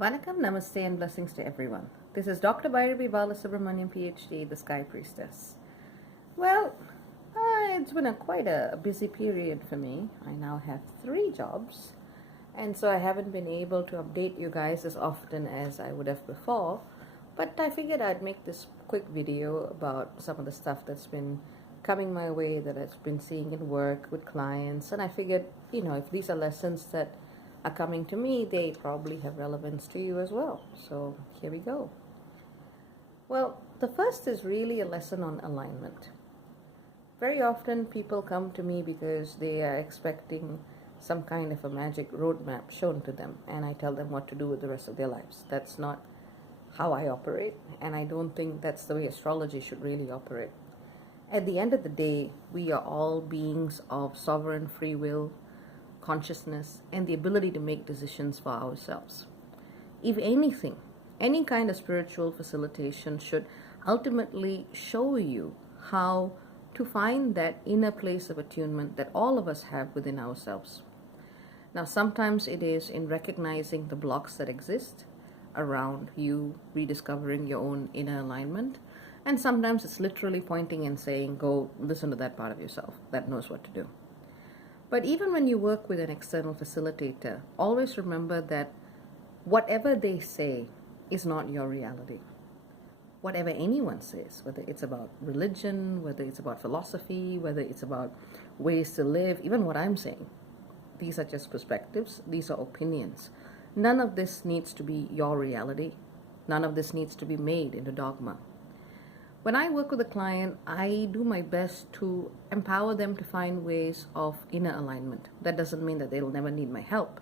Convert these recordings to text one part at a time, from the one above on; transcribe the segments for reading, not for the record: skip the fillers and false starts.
Vanakkam, Namaste and blessings to everyone. This is Dr. Bairavee Balasubramaniam PhD, the Sky Priestess. Well, it's been quite a busy period for me. I now have 3 jobs, and so I haven't been able to update you guys as often as I would have before, but I figured I'd make this quick video about some of the stuff that's been coming my way that I've been seeing in work with clients, and I figured, if these are lessons that are coming to me, they probably have relevance to you as well. So here we go. Well, the first is really a lesson on alignment. Very often people come to me because they are expecting some kind of a magic roadmap shown to them, and I tell them what to do with the rest of their lives. That's not how I operate, and I don't think that's the way astrology should really operate. At the end of the day, we are all beings of sovereign free will, consciousness, and the ability to make decisions for ourselves. If anything, any kind of spiritual facilitation should ultimately show you how to find that inner place of attunement that all of us have within ourselves. Now, sometimes it is in recognizing the blocks that exist around you rediscovering your own inner alignment, and sometimes it's literally pointing and saying, go listen to that part of yourself that knows what to do. But even when you work with an external facilitator, always remember that whatever they say is not your reality. Whatever anyone says, whether it's about religion, whether it's about philosophy, whether it's about ways to live, even what I'm saying, these are just perspectives, these are opinions. None of this needs to be your reality. None of this needs to be made into dogma. When I work with a client, I do my best to empower them to find ways of inner alignment. That doesn't mean that they'll never need my help,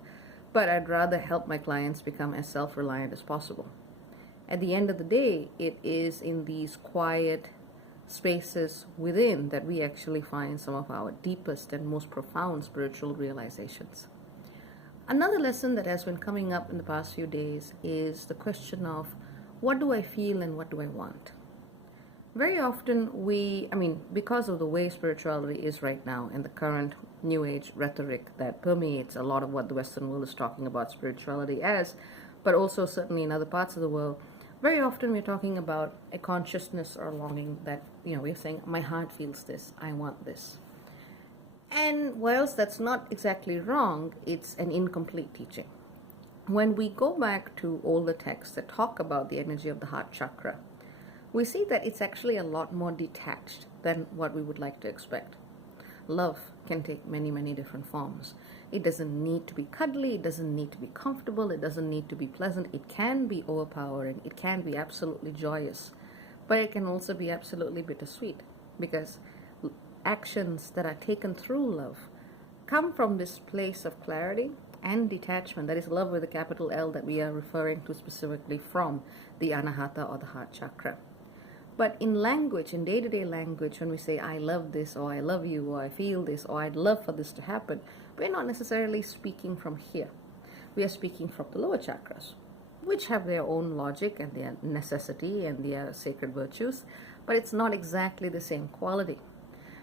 but I'd rather help my clients become as self-reliant as possible. At the end of the day, it is in these quiet spaces within that we actually find some of our deepest and most profound spiritual realizations. Another lesson that has been coming up in the past few days is the question of what do I feel and what do I want? Very often because of the way spirituality is right now and the current New Age rhetoric that permeates a lot of what the Western world is talking about spirituality as, but also certainly in other parts of the world, very often we're talking about a consciousness or longing that, we're saying, my heart feels this, I want this. And whilst that's not exactly wrong, it's an incomplete teaching. When we go back to older texts that talk about the energy of the heart chakra, we see that it's actually a lot more detached than what we would like to expect. Love can take many, many different forms. It doesn't need to be cuddly, it doesn't need to be comfortable, it doesn't need to be pleasant. It can be overpowering, it can be absolutely joyous, but it can also be absolutely bittersweet, because actions that are taken through love come from this place of clarity and detachment. That is love with a capital L that we are referring to specifically from the Anahata or the heart chakra. But in language, in day-to-day language, when we say, I love this, or I love you, or I feel this, or I'd love for this to happen, we're not necessarily speaking from here. We are speaking from the lower chakras, which have their own logic and their necessity and their sacred virtues, but it's not exactly the same quality.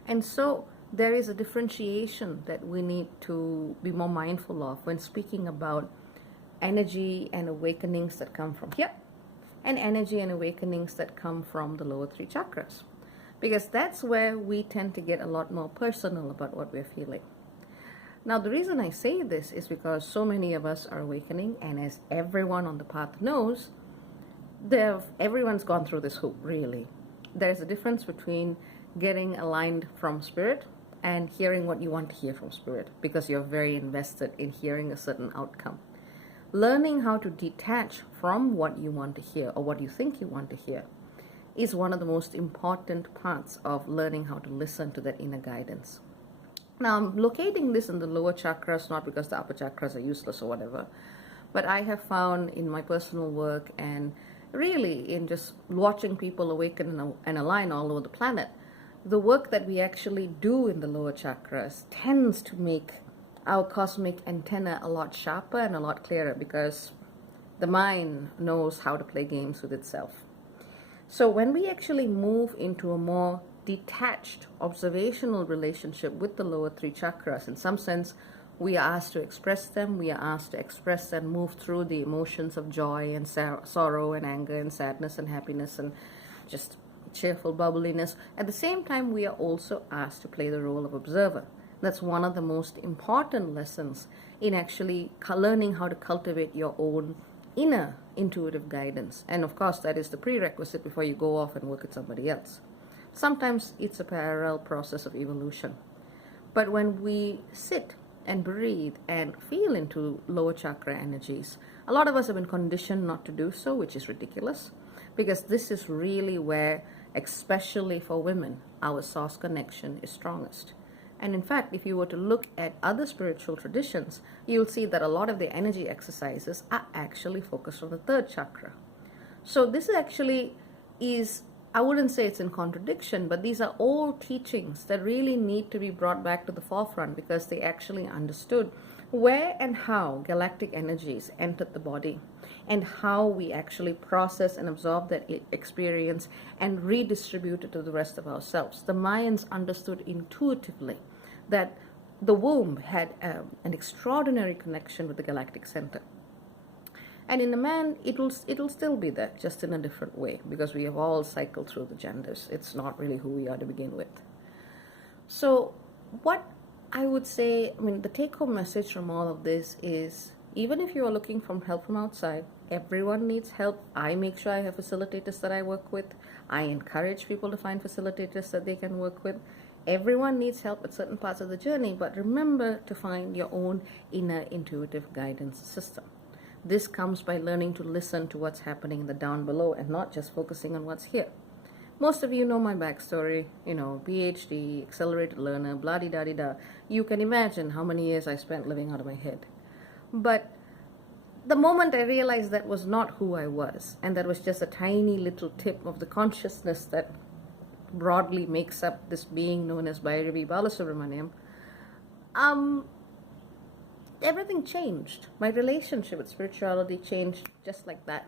And so there is a differentiation that we need to be more mindful of when speaking about energy and awakenings that come from here, and energy and awakenings that come from the lower 3 chakras, because that's where we tend to get a lot more personal about what we're feeling. Now, the reason I say this is because so many of us are awakening, and as everyone on the path knows, everyone's gone through this hoop, really. There's a difference between getting aligned from spirit and hearing what you want to hear from spirit, because you're very invested in hearing a certain outcome. Learning how to detach from what you want to hear or what you think you want to hear is one of the most important parts of learning how to listen to that inner guidance. Now, I'm locating this in the lower chakras, not because the upper chakras are useless or whatever, but I have found in my personal work and really in just watching people awaken and align all over the planet, the work that we actually do in the lower chakras tends to make our cosmic antenna a lot sharper and a lot clearer, because the mind knows how to play games with itself. So when we actually move into a more detached observational relationship with the lower 3 chakras, in some sense We are asked to express them. We are asked to express and move through the emotions of joy and sorrow and anger and sadness and happiness and just cheerful bubbliness. At the same time, we are also asked to play the role of observer. That's one of the most important lessons in actually learning how to cultivate your own inner intuitive guidance. And of course, that is the prerequisite before you go off and work with somebody else. Sometimes it's a parallel process of evolution. But when we sit and breathe and feel into lower chakra energies, a lot of us have been conditioned not to do so, which is ridiculous, because this is really where, especially for women, our source connection is strongest. And in fact, if you were to look at other spiritual traditions, you'll see that a lot of the energy exercises are actually focused on the third chakra. So this actually is, I wouldn't say it's in contradiction, but these are all teachings that really need to be brought back to the forefront, because they actually understood where and how galactic energies entered the body and how we actually process and absorb that experience and redistribute it to the rest of ourselves. The Mayans understood intuitively that the womb had an extraordinary connection with the galactic center. And in a man, it'll still be there, just in a different way, because we have all cycled through the genders. It's not really who we are to begin with. So what I would say, the take-home message from all of this is, even if you are looking for help from outside, everyone needs help. I make sure I have facilitators that I work with. I encourage people to find facilitators that they can work with. Everyone needs help at certain parts of the journey, but remember to find your own inner intuitive guidance system. This comes by learning to listen to what's happening in the down below and not just focusing on what's here. Most of you know my backstory, PhD, accelerated learner, blah-de-da-de-da. You can imagine how many years I spent living out of my head. But the moment I realized that was not who I was, and that was just a tiny little tip of the consciousness that broadly makes up this being known as Bairavee Balasubramaniam, everything changed. My relationship with spirituality changed just like that.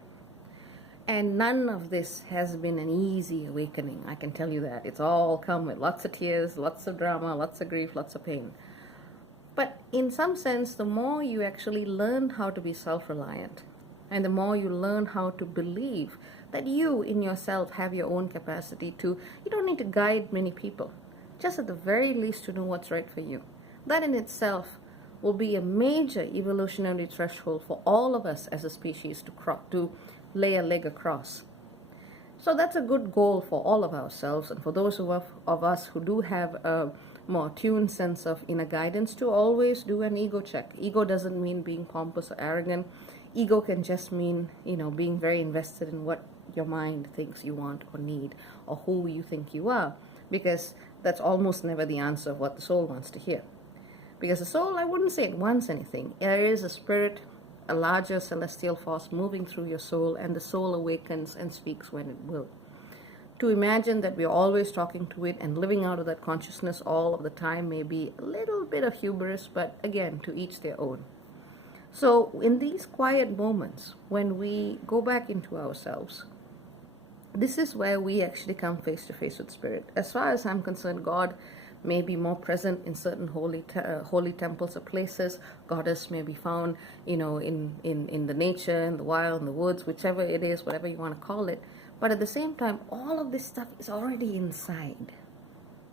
And none of this has been an easy awakening, I can tell you that. It's all come with lots of tears, lots of drama, lots of grief, lots of pain. But in some sense, the more you actually learn how to be self-reliant, and the more you learn how to believe that you in yourself have your own capacity to, you don't need to guide many people, just at the very least to know what's right for you. That in itself will be a major evolutionary threshold for all of us as a species to lay a leg across. So that's a good goal for all of ourselves, and for those of us who do have a more tuned sense of inner guidance, to always do an ego check. Ego doesn't mean being pompous or arrogant. Ego can just mean, being very invested in what your mind thinks you want or need, or who you think you are, because that's almost never the answer of what the soul wants to hear. Because the soul, I wouldn't say it wants anything. There is a spirit, a larger celestial force moving through your soul, and the soul awakens and speaks when it will. To imagine that we're always talking to it and living out of that consciousness all of the time may be a little bit of hubris, but again, to each their own. So in these quiet moments, when we go back into ourselves, this is where we actually come face to face with Spirit. As far as I'm concerned, God may be more present in certain holy temples or places. Goddess may be found, in the nature, in the wild, in the woods, whichever it is, whatever you want to call it. But at the same time, all of this stuff is already inside.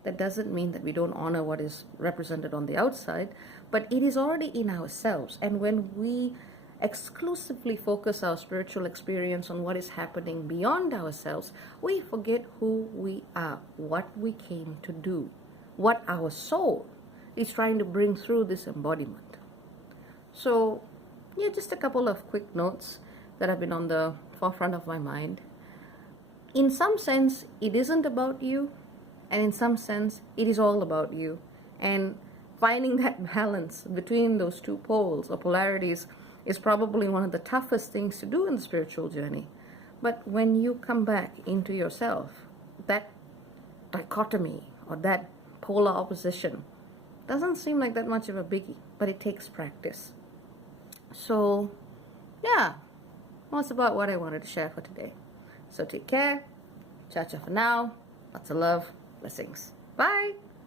That doesn't mean that we don't honor what is represented on the outside, but it is already in ourselves. And when we exclusively focus our spiritual experience on what is happening beyond ourselves, we forget who we are, what we came to do, what our soul is trying to bring through this embodiment. So, just a couple of quick notes that have been on the forefront of my mind. In some sense, it isn't about you, and in some sense, it is all about you. And finding that balance between those two poles or polarities is probably one of the toughest things to do in the spiritual journey. But when you come back into yourself, that dichotomy or that polar opposition doesn't seem like that much of a biggie, but it takes practice. So, that's about what I wanted to share for today. So take care. Cha-cha for now. Lots of love. Blessings. Bye.